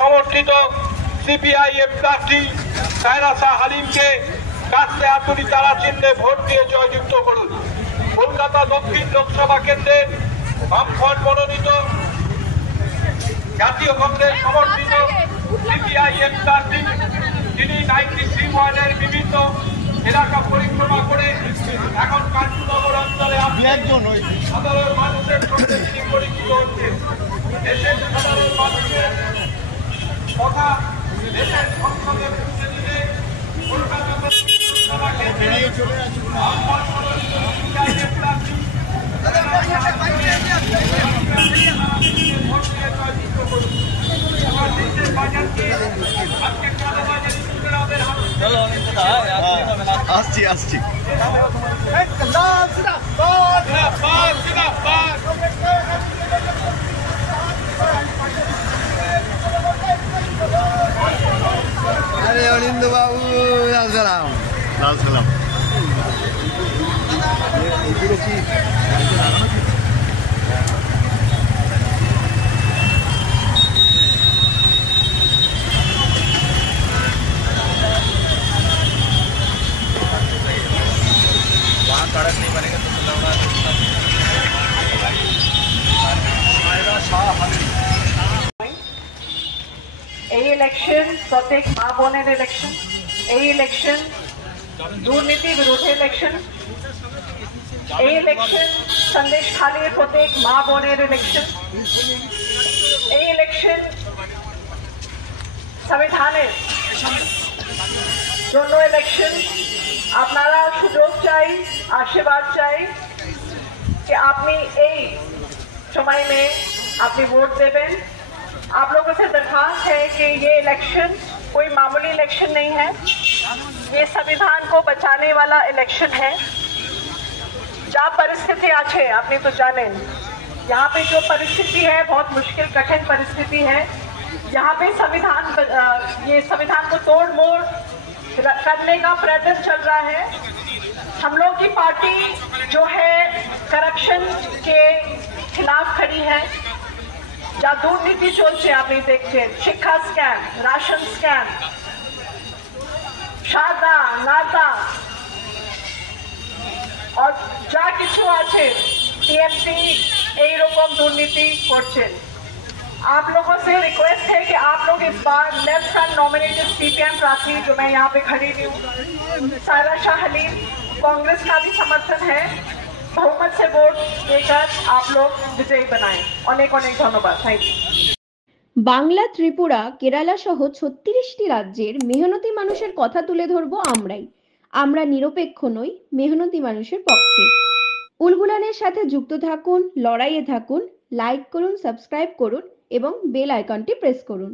সমর্থিত সিপিআইএম প্রার্থী সায়রা শাহ হালিমকে কাস্তে হাতুড়ি তারা চিহ্নে ভোট দিয়ে জয়যুক্ত করুন। কলকাতা দক্ষিণ লোকসভা কেন্দ্রে বামফ্রন্ট মনোনীত জাতীয় কংগ্রেস সমর্থিত সিপিআইএম প্রার্থী, যিনি 93 ওয়ার্ডের বিভিন্ন এলাকা পরিক্রমা করে এখন কাঞ্চননগর অঞ্চলে সাধারণ মানুষের সঙ্গে তিনি পরিচিত হচ্ছেন। দেশের সাধারণ মানুষের কথা দেশের সংসদে পৌঁছে দিতে কলকাতা লোকসভা কেন্দ্রে বামফ্রন্ট মনোনীত সিপিআইএম প্রার্থী ভোট দিয়ে জয়যুক্ত করুন। আজকে কালোবাজার কৃষকদের আসছি আরে অনিন্দ বাবু লাল সালাম सड़क नहीं बनेगा तो लौड़ा এই ইলেকশন প্রত্যেক মা বোনের ইলেকশন, এই ইলেকশন দুর্নীতি বিরোধী ইলেকশন, এই ইলেকশন সন্দেশ খালির প্রত্যেক মা বোনের ইলেকশন, এই ইলেকশন সংবিধানের জন্য ইলেকশন। আপনারা সুযোগ চাই, आशीर्वाद चाहे कि आपने यही समय में अपनी वोट देवें। आप लोगों से दरख्वास्त है कि ये इलेक्शन कोई मामूली इलेक्शन नहीं है, ये संविधान को बचाने वाला इलेक्शन है। जहाँ परिस्थिति आज है आपने तो जाने, यहाँ पे जो परिस्थिति है बहुत मुश्किल कठिन परिस्थिति है। यहाँ पे ये संविधान को तोड़ मोड़ करने का प्रयत्न चल रहा है। हम लोग की पार्टी जो है करप्शन के खिलाफ खड़ी है। जहाँ दुर्नीति चलছে আপনি দেখছেন, শিক্ষা স্ক্যাম, রাশন স্ক্যাম, সাদা নাদা और যা কিছু আছে টিএমসি এই রকম দুর্নীতি করছেন। आप लोगों से रिक्वेस्ट है कि आप लोग इस बार लेफ्ट फ्रंट नॉमिनेटेड सीपीएम प्रार्थी जो मैं यहाँ पे खड़ी हुई हूँ सायरा शाह हलीम, कांग्रेस का भी समर्थन है, बहुमत से वोट देकर आप लोग विजयी बनाएं। अनेक अनेक धन्यवाद। Thank you. বাংলা, ত্রিপুরা, কেরালা সহ 36টি রাজ্যের মেহনতি মানুষের কথা তুলে ধরবো আমরাই। আমরা নিরপেক্ষ নই, মেহনতি মানুষের পক্ষে। উলগুলানের সাথে যুক্ত থাকুন, লড়াইয়ে থাকুন, লাইক করুন, সাবস্ক্রাইব করুন এবং বেল আইকনটি প্রেস করুন।